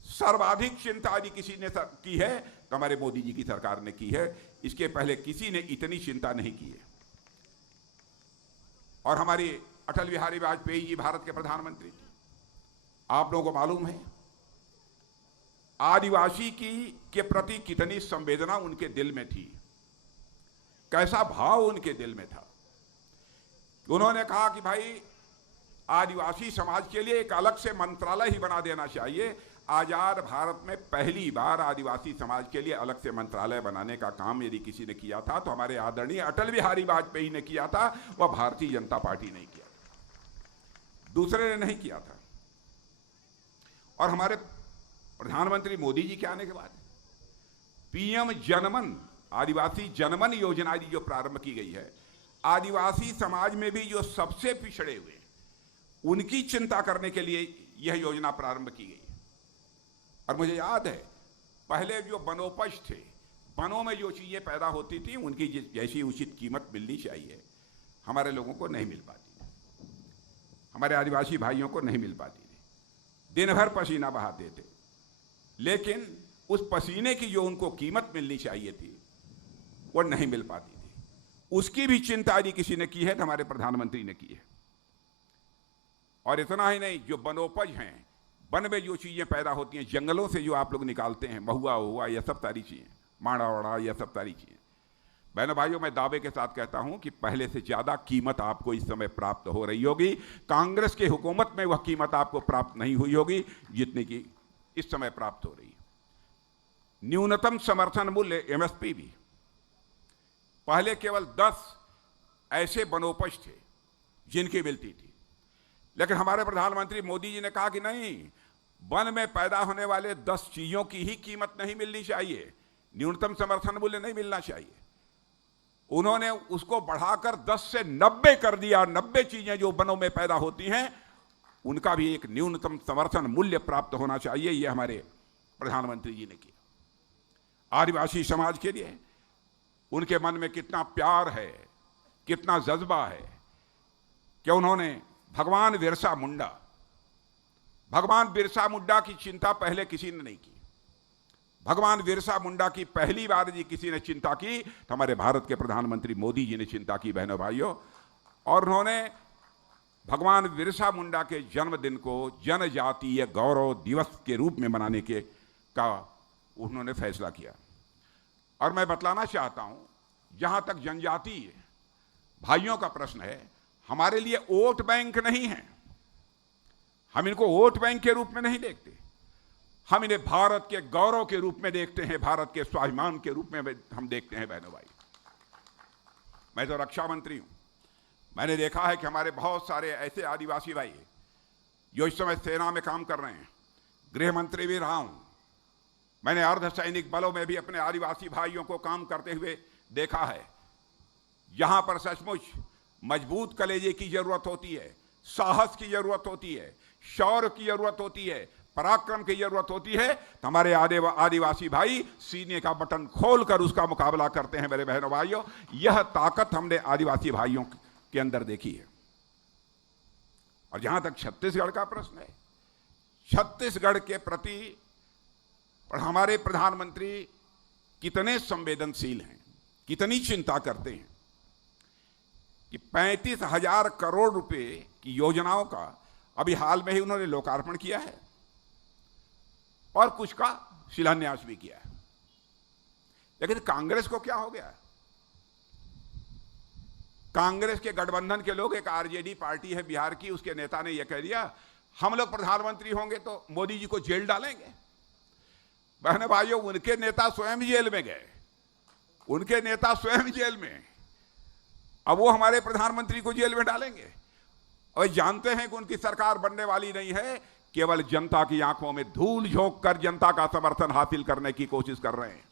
सर्वाधिक चिंता यदि किसी ने की है तो हमारे मोदी जी की सरकार ने की है। इसके पहले किसी ने इतनी चिंता नहीं की है। और हमारी अटल बिहारी वाजपेयी जी भारत के प्रधानमंत्री थे। आप लोगों को मालूम है आदिवासी की के प्रति कितनी संवेदना उनके दिल में थी, कैसा भाव उनके दिल में था। उन्होंने कहा कि भाई आदिवासी समाज के लिए एक अलग से मंत्रालय ही बना देना चाहिए। आजाद भारत में पहली बार आदिवासी समाज के लिए अलग से मंत्रालय बनाने का काम यदि किसी ने किया था तो हमारे आदरणीय अटल बिहारी वाजपेयी ने किया था, वह भारतीय जनता पार्टी ने किया, दूसरे ने नहीं किया था। और हमारे प्रधानमंत्री मोदी जी के आने के बाद पीएम जनमन, आदिवासी जनमन योजना जो प्रारंभ की गई है, आदिवासी समाज में भी जो सबसे पिछड़े हुए उनकी चिंता करने के लिए यह योजना प्रारंभ की गई। और मुझे याद है पहले जो वनोपज थे, वनों में जो चीजें पैदा होती थी उनकी जैसी उचित कीमत मिलनी चाहिए, हमारे लोगों को नहीं मिल पाती, हमारे आदिवासी भाइयों को नहीं मिल पाती थी। दिन भर पसीना बहाते थे, लेकिन उस पसीने की जो उनको कीमत मिलनी चाहिए थी वो नहीं मिल पाती थी। उसकी भी चिंता यदि किसी ने की है तो हमारे प्रधानमंत्री ने की है। और इतना ही नहीं, जो वनोपज हैं, वन में जो चीजें पैदा होती हैं, जंगलों से जो आप लोग निकालते हैं, महुआ हुआ, यह सब सारी चीजें, माड़ा वाड़ा, यह सब सारी चीजें, बहनों भाइयों, मैं दावे के साथ कहता हूं कि पहले से ज्यादा कीमत आपको इस समय प्राप्त हो रही होगी। कांग्रेस की हुकूमत में वह कीमत आपको प्राप्त नहीं हुई होगी जितनी की इस समय प्राप्त हो रही है। न्यूनतम समर्थन मूल्य एमएसपी भी पहले केवल 10 ऐसे वनोपज थे जिनकी मिलती थी, लेकिन हमारे प्रधानमंत्री मोदी जी ने कहा कि नहीं, वन में पैदा होने वाले 10 चीजों की ही कीमत नहीं मिलनी चाहिए, न्यूनतम समर्थन मूल्य नहीं मिलना चाहिए। उन्होंने उसको बढ़ाकर 10 से 90 कर दिया। 90 चीजें जो वनों में पैदा होती हैं उनका भी एक न्यूनतम समर्थन मूल्य प्राप्त होना चाहिए, यह हमारे प्रधानमंत्री जी ने किया। आदिवासी समाज के लिए उनके मन में कितना प्यार है, कितना जज्बा है कि उन्होंने भगवान बिरसा मुंडा की चिंता पहले किसी ने नहीं की। भगवान बिरसा मुंडा की पहली बार जी किसी ने चिंता की तो हमारे भारत के प्रधानमंत्री मोदी जी ने चिंता की, बहनों भाइयों। और उन्होंने भगवान बिरसा मुंडा के जन्मदिन को जनजातीय गौरव दिवस के रूप में मनाने का उन्होंने फैसला किया। और मैं बतलाना चाहता हूं, जहां तक जनजातीय भाइयों का प्रश्न है, हमारे लिए वोट बैंक नहीं है। हम इनको वोट बैंक के रूप में नहीं देखते, हम इन्हें भारत के गौरव के रूप में देखते हैं, भारत के स्वाभिमान के रूप में हम देखते हैं। बहनों भाई, मैं तो रक्षा मंत्री हूं, मैंने देखा है कि हमारे बहुत सारे ऐसे आदिवासी भाई जो इस समय सेना में काम कर रहे हैं, गृह मंत्री भी रहा हूं, मैंने अर्धसैनिक बलों में भी अपने आदिवासी भाइयों को काम करते हुए देखा है। यहां पर सचमुच मजबूत कलेजे की जरूरत होती है, साहस की जरूरत होती है, शौर्य की जरूरत होती है, पराक्रम की जरूरत होती है, तो हमारे आदिवासी भाई सीने का बटन खोलकर उसका मुकाबला करते हैं। मेरे बहनों भाइयों, यह ताकत हमने आदिवासी भाइयों के अंदर देखी है। और जहां तक छत्तीसगढ़ का प्रश्न है, छत्तीसगढ़ के प्रति हमारे प्रधानमंत्री कितने संवेदनशील हैं, कितनी चिंता करते हैं कि 35,000 करोड़ रुपए की योजनाओं का अभी हाल में ही उन्होंने लोकार्पण किया है और कुछ का शिलान्यास भी किया है। लेकिन कांग्रेस को क्या हो गया? कांग्रेस के गठबंधन के लोग, एक आरजेडी पार्टी है बिहार की, उसके नेता ने यह कह दिया हम लोग प्रधानमंत्री होंगे तो मोदी जी को जेल डालेंगे। बहन भाइयों, उनके नेता स्वयं जेल में गए, उनके नेता स्वयं जेल में, अब वो हमारे प्रधानमंत्री को जेल में डालेंगे। और जानते हैं कि उनकी सरकार बनने वाली नहीं है, केवल जनता की आंखों में धूल झोंक कर जनता का समर्थन हासिल करने की कोशिश कर रहे हैं।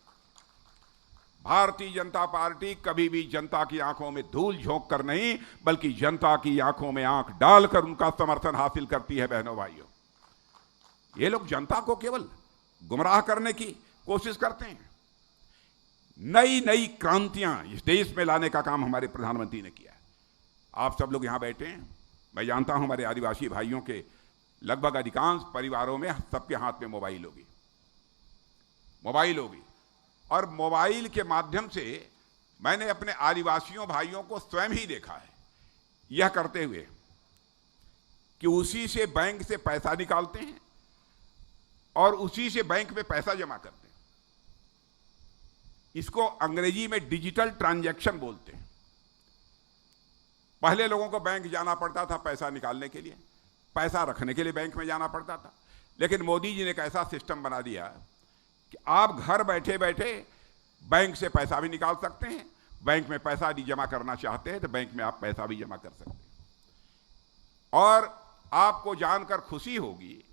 भारतीय जनता पार्टी कभी भी जनता की आंखों में धूल झोंक कर नहीं, बल्कि जनता की आंखों में आंख डालकर उनका समर्थन हासिल करती है। बहनों भाइयों, ये लोग जनता को केवल गुमराह करने की कोशिश करते हैं। नई नई क्रांतियां इस देश में लाने का काम हमारे प्रधानमंत्री ने किया है। आप सब लोग यहां बैठे हैं, मैं जानता हूं हमारे आदिवासी भाइयों के लगभग अधिकांश परिवारों में सबके हाथ में मोबाइल होगी, और मोबाइल के माध्यम से मैंने अपने आदिवासियों भाइयों को स्वयं ही देखा है यह करते हुए कि उसी से बैंक से पैसा निकालते हैं और उसी से बैंक में पैसा जमा करते हैं। इसको अंग्रेजी में डिजिटल ट्रांजैक्शन बोलते हैं। पहले लोगों को बैंक जाना पड़ता था पैसा निकालने के लिए, पैसा रखने के लिए बैंक में जाना पड़ता था। लेकिन मोदी जी ने एक ऐसा सिस्टम बना दिया कि आप घर बैठे बैठे बैंक से पैसा भी निकाल सकते हैं, बैंक में पैसा भी जमा करना चाहते हैं तो बैंक में आप पैसा भी जमा कर सकते हैं। और आपको जानकर खुशी होगी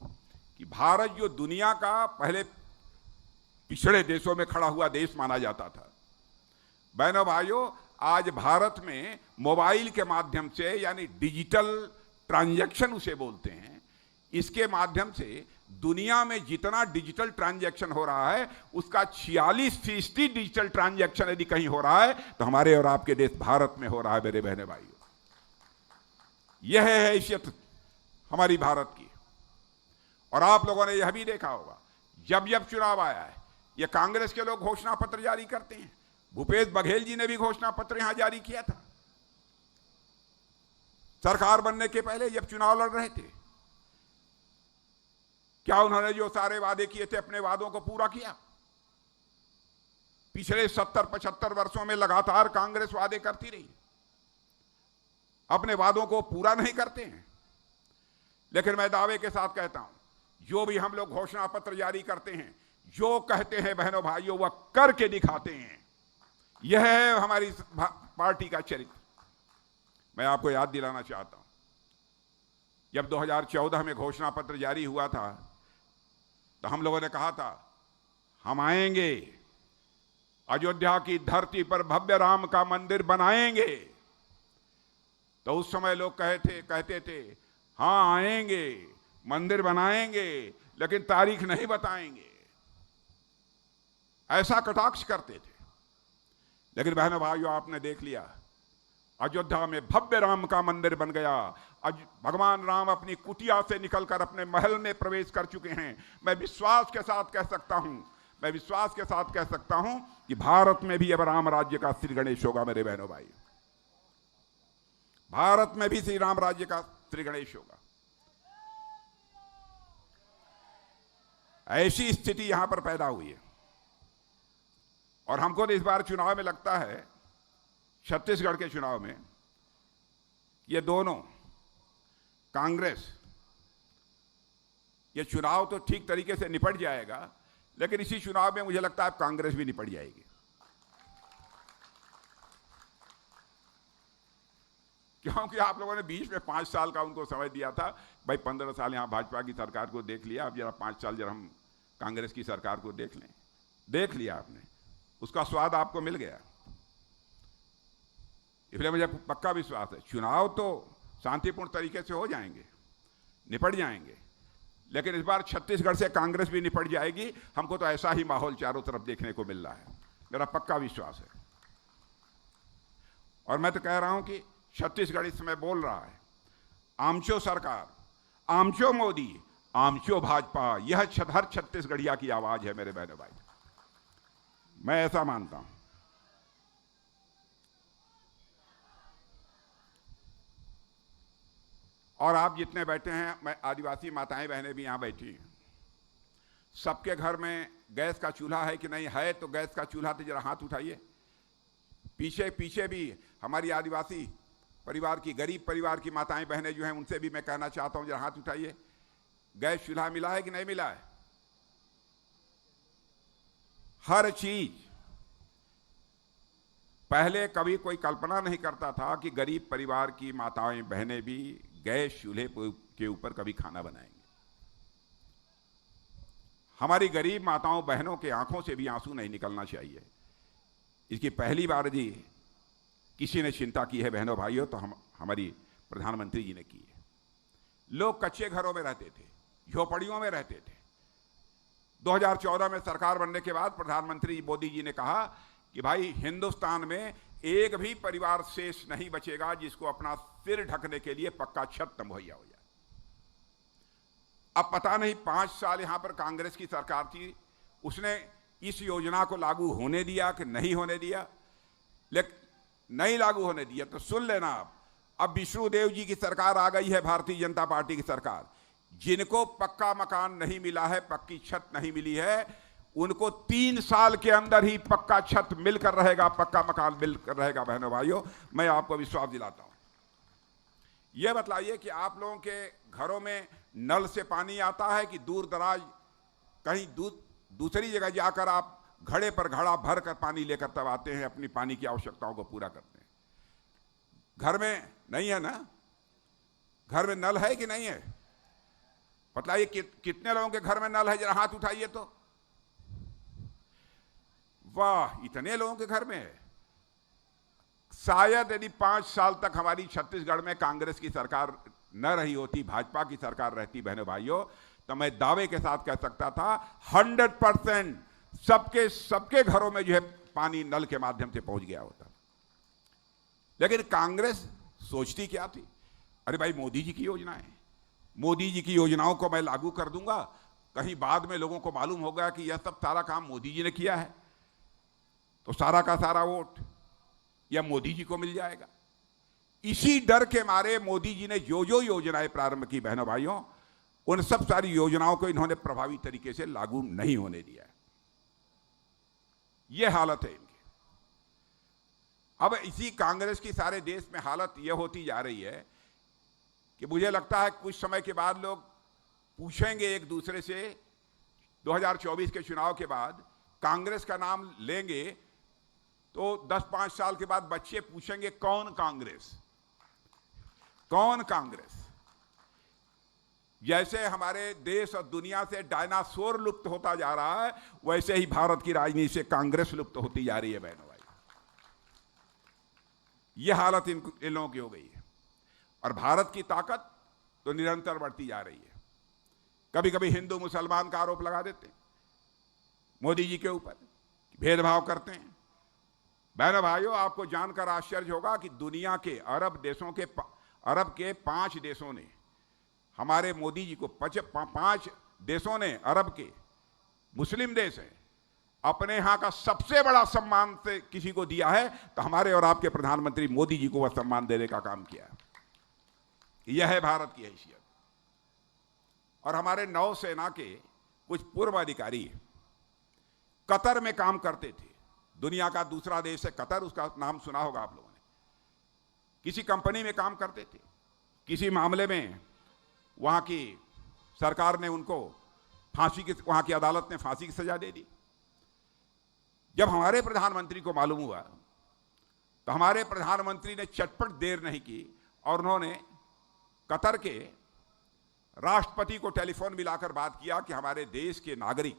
कि भारत जो दुनिया का पहले पिछड़े देशों में खड़ा हुआ देश माना जाता था, बहनों भाइयों, आज भारत में मोबाइल के माध्यम से, यानी डिजिटल ट्रांजैक्शन उसे बोलते हैं, इसके माध्यम से दुनिया में जितना डिजिटल ट्रांजैक्शन हो रहा है उसका 46% डिजिटल ट्रांजैक्शन यदि कहीं हो रहा है तो हमारे और आपके देश भारत में हो रहा है। मेरे बहने भाइयों, यह है हैसियत हमारी भारत की। और आप लोगों ने यह भी देखा होगा, जब जब चुनाव आया है, यह कांग्रेस के लोग घोषणा पत्र जारी करते हैं। भूपेश बघेल जी ने भी घोषणा पत्र यहां जारी किया था सरकार बनने के पहले, जब चुनाव लड़ रहे थे। क्या उन्होंने जो सारे वादे किए थे अपने वादों को पूरा किया? पिछले 70-75 वर्षों में लगातार कांग्रेस वादे करती रही, अपने वादों को पूरा नहीं करते हैं। लेकिन मैं दावे के साथ कहता हूं, जो भी हम लोग घोषणा पत्र जारी करते हैं, जो कहते हैं बहनों भाइयों, वह करके दिखाते हैं। यह है हमारी पार्टी का चरित्र। मैं आपको याद दिलाना चाहता हूं, जब 2014 में घोषणा पत्र जारी हुआ था तो हम लोगों ने कहा था हम आएंगे, अयोध्या की धरती पर भव्य राम का मंदिर बनाएंगे, तो उस समय लोग कहते थे हाँ आएंगे, मंदिर बनाएंगे, लेकिन तारीख नहीं बताएंगे, ऐसा कटाक्ष करते थे। लेकिन बहनों भाइयों, आपने देख लिया अयोध्या में भव्य राम का मंदिर बन गया। आज भगवान राम अपनी कुटिया से निकलकर अपने महल में प्रवेश कर चुके हैं। मैं विश्वास के साथ कह सकता हूं कि भारत में भी अब राम राज्य का श्री गणेश होगा। मेरे बहनों भाई, भारत में भी श्री राम राज्य का श्री गणेश होगा। ऐसी स्थिति यहां पर पैदा हुई है। और हमको तो इस बार चुनाव में लगता है, छत्तीसगढ़ के चुनाव में, ये दोनों कांग्रेस, ये चुनाव तो ठीक तरीके से निपट जाएगा, लेकिन इसी चुनाव में मुझे लगता है कांग्रेस भी निपट जाएगी। क्योंकि आप लोगों ने बीच में 5 साल का उनको समय दिया था, भाई 15 साल यहां भाजपा की सरकार को देख लिया, अब जरा 5 साल जरा हम कांग्रेस की सरकार को देख लें। देख लिया आपने, उसका स्वाद आपको मिल गया। इसलिए मुझे पक्का विश्वास है चुनाव तो शांतिपूर्ण तरीके से हो जाएंगे, निपट जाएंगे, लेकिन इस बार छत्तीसगढ़ से कांग्रेस भी निपट जाएगी। हमको तो ऐसा ही माहौल चारों तरफ देखने को मिल रहा है, मेरा पक्का विश्वास है। और मैं तो कह रहा हूं कि छत्तीसगढ़ इस समय बोल रहा है, आमचो सरकार, आमचो मोदी, आमचो भाजपा, यह हर छत्तीसगढ़िया की आवाज है। मेरे बहनों भाई, मैं ऐसा मानता हूं। और आप जितने बैठे हैं, मैं आदिवासी माताएं बहनें भी यहां बैठी हैं, सबके घर में गैस का चूल्हा है कि नहीं है? तो गैस का चूल्हा तो जरा हाथ उठाइए। पीछे पीछे भी हमारी आदिवासी परिवार की, गरीब परिवार की माताएं बहनें जो हैं, उनसे भी मैं कहना चाहता हूं, जरा हाथ उठाइए। गैस चूल्हा मिला है कि नहीं मिला है? हर चीज, पहले कभी कोई कल्पना नहीं करता था कि गरीब परिवार की माताएं बहनें भी गैस चूल्हे के ऊपर कभी खाना बनाएंगे। हमारी गरीब माताओं बहनों के आंखों से भी आंसू नहीं निकलना चाहिए। इसकी पहली बार जी किसी ने चिंता की है बहनों भाइयों, तो हमारी प्रधानमंत्री जी ने की है। लोग कच्चे घरों में रहते थे, झोपड़ियों में रहते थे। 2014 में सरकार बनने के बाद प्रधानमंत्री मोदी जी ने कहा कि भाई हिंदुस्तान में एक भी परिवार शेष नहीं बचेगा जिसको अपना सिर ढकने के लिए पक्का छत मुहैया हो जाए। अब पता नहीं 5 साल यहां पर कांग्रेस की सरकार थी, उसने इस योजना को लागू होने दिया कि नहीं होने दिया। लेकिन नहीं लागू होने दिया तो सुन लेना, अब विष्णुदेव जी की सरकार आ गई है, भारतीय जनता पार्टी की सरकार। जिनको पक्का मकान नहीं मिला है, पक्की छत नहीं मिली है, उनको 3 साल के अंदर ही पक्का छत मिलकर रहेगा, पक्का मकान मिलकर रहेगा। बहनों भाइयों, मैं आपको विश्वास दिलाता हूं। यह बतलाइए कि आप लोगों के घरों में नल से पानी आता है कि दूर दराज कहीं दूसरी जगह जाकर आप घड़े पर घड़ा भर कर पानी लेकर तब आते हैं, अपनी पानी की आवश्यकताओं को पूरा करते हैं? घर में नहीं है ना? घर में नल है कि नहीं है? बतलाइए कितने लोगों के घर में नल है? जरा हाथ उठाइए तो। वाह, इतने लोगों के घर में है। शायद यदि 5 साल तक हमारी छत्तीसगढ़ में कांग्रेस की सरकार न रही होती, भाजपा की सरकार रहती बहनों भाइयों, तो मैं दावे के साथ कह सकता था 100% सबके घरों में जो है पानी नल के माध्यम से पहुंच गया होता। लेकिन कांग्रेस सोचती क्या थी? अरे भाई, मोदी जी की योजना है, मोदी जी की योजनाओं को मैं लागू कर दूंगा, कहीं बाद में लोगों को मालूम होगा कि यह सब सारा काम मोदी जी ने किया है, तो सारा का सारा वोट या मोदी जी को मिल जाएगा। इसी डर के मारे मोदी जी ने जो जो योजनाएं प्रारंभ की बहनों भाइयों, उन सब सारी योजनाओं को इन्होंने प्रभावी तरीके से लागू नहीं होने दिया है। यह हालत है इनकी। अब इसी कांग्रेस की सारे देश में हालत यह होती जा रही है कि मुझे लगता है कुछ समय के बाद लोग पूछेंगे एक दूसरे से, 2024 के चुनाव के बाद कांग्रेस का नाम लेंगे तो 10-5 साल के बाद बच्चे पूछेंगे कौन कांग्रेस, कौन कांग्रेस। जैसे हमारे देश और दुनिया से डायनासोर लुप्त होता जा रहा है, वैसे ही भारत की राजनीति से कांग्रेस लुप्त होती जा रही है बहनों भाई। यह हालत इन लोगों की हो गई है। और भारत की ताकत तो निरंतर बढ़ती जा रही है। कभी कभी हिंदू मुसलमान का आरोप लगा देते हैं मोदी जी के ऊपर, भेदभाव करते हैं। बहनों भाइयों, आपको जानकर आश्चर्य होगा कि दुनिया के अरब के 5 देशों ने हमारे मोदी जी को 5 देशों ने, अरब के मुस्लिम देश हैं, अपने यहां का सबसे बड़ा सम्मान से किसी को दिया है तो हमारे और आपके प्रधानमंत्री मोदी जी को वह सम्मान देने का काम किया है। यह है भारत की हैसियत। और हमारे नौसेना के कुछ पूर्व अधिकारी कतर में काम करते थे। दुनिया का दूसरा देश है कतर, उसका नाम सुना होगा आप लोगों ने। किसी कंपनी में काम करते थे। किसी मामले में वहां की सरकार ने उनको वहां की अदालत ने फांसी की सजा दे दी। जब हमारे प्रधानमंत्री को मालूम हुआ तो हमारे प्रधानमंत्री ने चटपट देर नहीं की और उन्होंने कतर के राष्ट्रपति को टेलीफोन मिलाकर बात किया कि हमारे देश के नागरिक,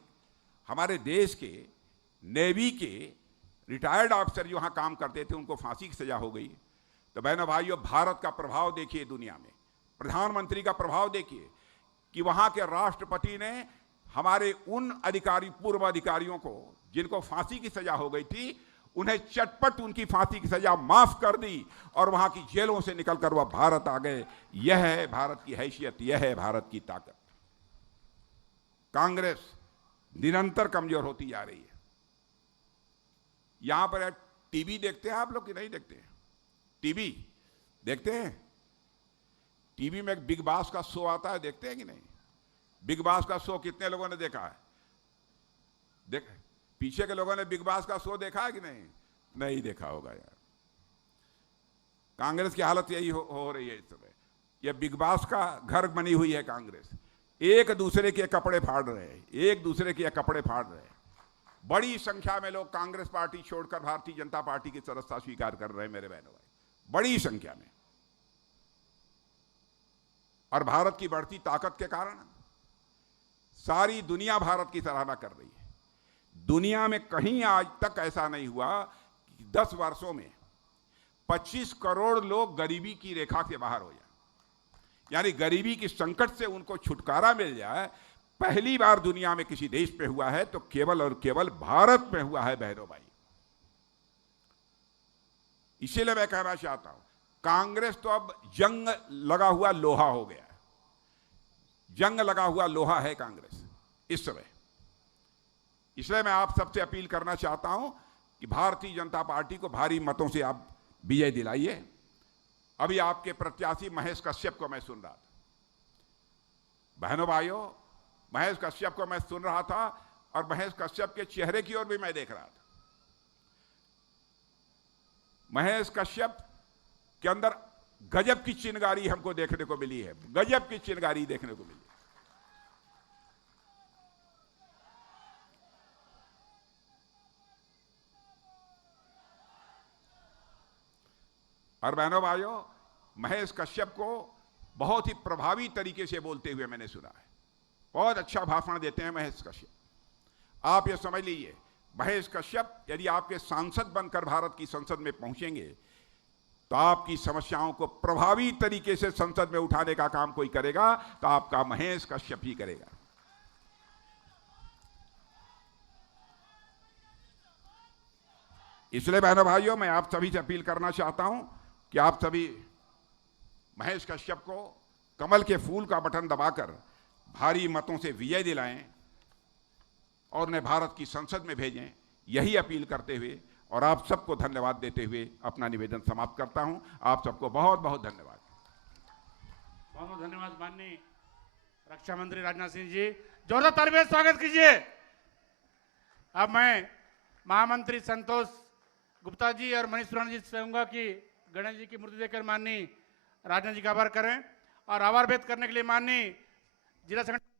हमारे देश के नेवी के रिटायर्ड ऑफिसर जो वहां काम करते थे उनको फांसी की सजा हो गई। तो बहनों भाइयों, भारत का प्रभाव देखिए दुनिया में, प्रधानमंत्री का प्रभाव देखिए कि वहां के राष्ट्रपति ने हमारे उन पूर्व अधिकारियों को जिनको फांसी की सजा हो गई थी, उन्हें चटपट उनकी फांसी की सजा माफ कर दी और वहां की जेलों से निकलकर वह भारत आ गए। यह है भारत की हैसियत, यह है भारत की ताकत। कांग्रेस निरंतर कमजोर होती जा रही है। यहां पर टीवी देखते हैं आप लोग कि नहीं देखते हैं? टीवी देखते हैं? टीवी में एक बिग बॉस का शो आता है, देखते हैं कि नहीं? बिग बॉस का शो कितने लोगों ने देखा है? पीछे के लोगों ने बिग बॉस का शो देखा है कि नहीं? नहीं देखा होगा यार। कांग्रेस की हालत यही हो रही है इस समय। यह बिग बॉस का घर बनी हुई है कांग्रेस। एक दूसरे के कपड़े फाड़ रहे हैं, एक दूसरे के कपड़े फाड़ रहे हैं। बड़ी संख्या में लोग कांग्रेस पार्टी छोड़कर भारतीय जनता पार्टी की सदस्यता स्वीकार कर रहे हैं मेरे बहनों भाई, बड़ी संख्या में। और भारत की बढ़ती ताकत के कारण सारी दुनिया भारत की सराहना कर रही है। दुनिया में कहीं आज तक ऐसा नहीं हुआ कि 10 वर्षों में 25 करोड़ लोग गरीबी की रेखा से बाहर हो जाए, यानी गरीबी की संकट से उनको छुटकारा मिल जाए। पहली बार दुनिया में किसी देश पे हुआ है तो केवल और केवल भारत में हुआ है बहनों भाई। इसीलिए मैं कहना चाहता हूं, कांग्रेस तो अब जंग लगा हुआ लोहा हो गया है। जंग लगा हुआ लोहा है कांग्रेस इस समय। इसलिए मैं आप सबसे अपील करना चाहता हूं कि भारतीय जनता पार्टी को भारी मतों से आप विजय दिलाइए। अभी आपके प्रत्याशी महेश कश्यप को मैं सुन रहा था। बहनों भाइयों, महेश कश्यप को मैं सुन रहा था और महेश कश्यप के चेहरे की ओर भी मैं देख रहा था। महेश कश्यप के अंदर गजब की चिंगारी हमको देखने को मिली है, गजब की चिंगारी देखने को मिली। और बहनों भाइयों, महेश कश्यप को बहुत ही प्रभावी तरीके से बोलते हुए मैंने सुना है। बहुत अच्छा भाषण देते हैं महेश कश्यप। आप ये समझ लीजिए, महेश कश्यप यदि आपके सांसद बनकर भारत की संसद में पहुंचेंगे तो आपकी समस्याओं को प्रभावी तरीके से संसद में उठाने का काम कोई करेगा तो आपका महेश कश्यप ही करेगा। इसलिए बहनों भाइयों, मैं आप सभी से अपील करना चाहता हूं कि आप सभी महेश कश्यप को कमल के फूल का बटन दबाकर भारी मतों से विजय दिलाएं और उन्हें भारत की संसद में भेजें। यही अपील करते हुए और आप सबको धन्यवाद देते हुए अपना निवेदन समाप्त करता हूं। आप सबको बहुत बहुत धन्यवाद। बहुत बहुत धन्यवाद माननीय रक्षा मंत्री राजनाथ सिंह जी। जोरदार तालियों से स्वागत कीजिए। अब मैं महामंत्री संतोष गुप्ता जी और मनीष पुराना जी से कहूंगा कि गणेश जी की मूर्ति देकर माननीय राजनाथ जी का आभार करें और आभार व्यक्त करने के लिए माननीय जिला संगठन